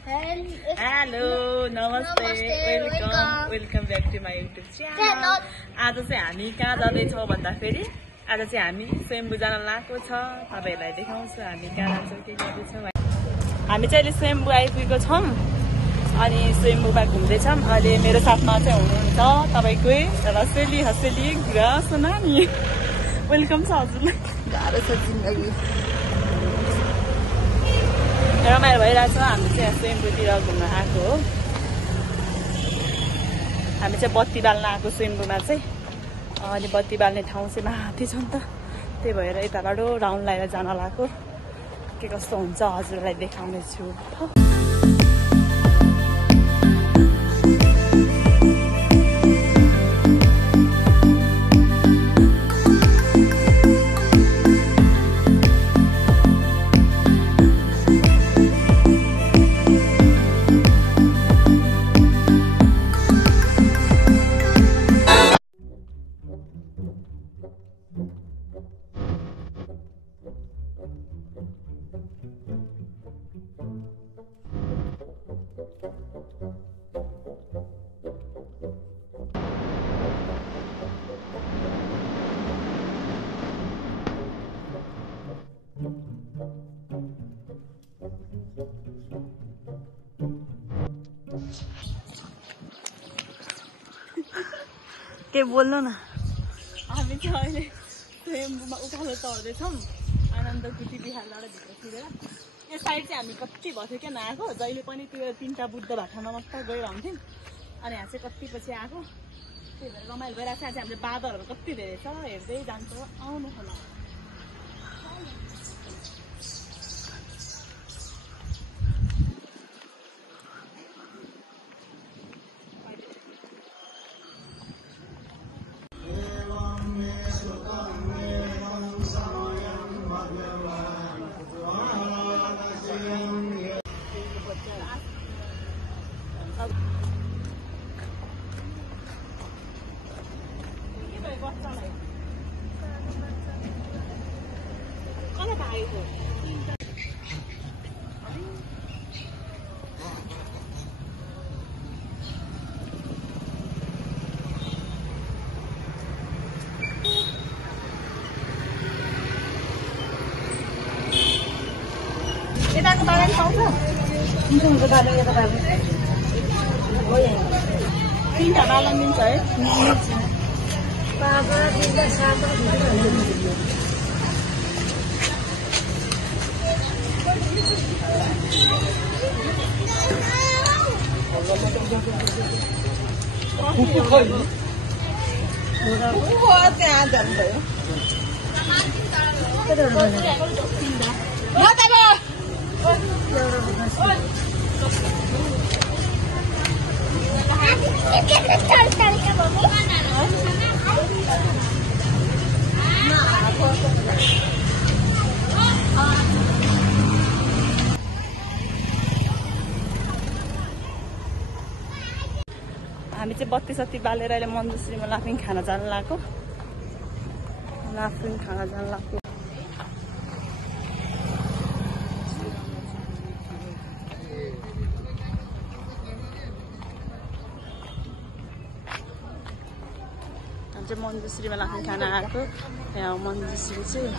Hello नमस्ते welcome back to my YouTube channel. आज चाहिँ हामी कहाँ जाँदैछौँ भन्दाखेरि आज चाहिँ हामी स्वयम्भू जान लागेको छ। तपाईँहरूलाई देखाउँछु हामी कहाँ जान्छौँ के गर्दैछौँ। हामी चाहिँ अहिले स्वयम्भू आइपुगेको छौँ अनि स्वयम्भूमा घुम्दैछौँ। अहिले मेरो साथमा चाहिँ हुनुहुन्छ तपाईँकै हँसेली हँसेली ग्रास नानी। वेलकम छ हजुरलाई। गाह्रो छ जिन्दगी, रमाइलो भइरहेछ। हामी चाहिँ स्वयम्भूतिर घुम्न आएको हो। हामी चाहिँ बत्ती बाल्न आएको स्वयम्भूमा चाहिँ। अनि बत्ती बाल्ने ठाउँ चाहिँ माथि छ नि त, त्यही भएर यताबाट राउन्ड लगाएर जान लागेको। के कस्तो हुन्छ हजुरलाई देखाउने छु। के बोल्नु न। हामी चाहिँ अहिले स्वयम्भूमा उकालो चढ्दैछौँ आनन्दकुटी बिहारबाट भित्र छिरेर। यो साइड चाहिँ हामी कति भयो क्या नआएको। जहिले पनि त्यो 3टा बुद्ध भाटा नमस्कार गरिरहन्थ्यौँ। अनि यहाँ चाहिँ कति पछि आएको, त्यही भएर रमाइलो भइरहेको छ। हामीले बादलहरू कति धेरै छ हेर्दै जान्छ। आउनु होला। यताको बागान पाउँछ। हुन्छ बागान यता बागान 3टा बागान दिन्छ है। त्यहाँ जानुभयो। हामी चाहिँ बत्ती सत्ती बालेर अहिले मन्जुश्रीमा लाफिङ खाना जान लागेको। लाफिङ खाना जान लागेको। हामी चाहिँ मन्जुश्रीमा लाफिङ खाना आएको। यहाँ मन्जुश्री चाहिँ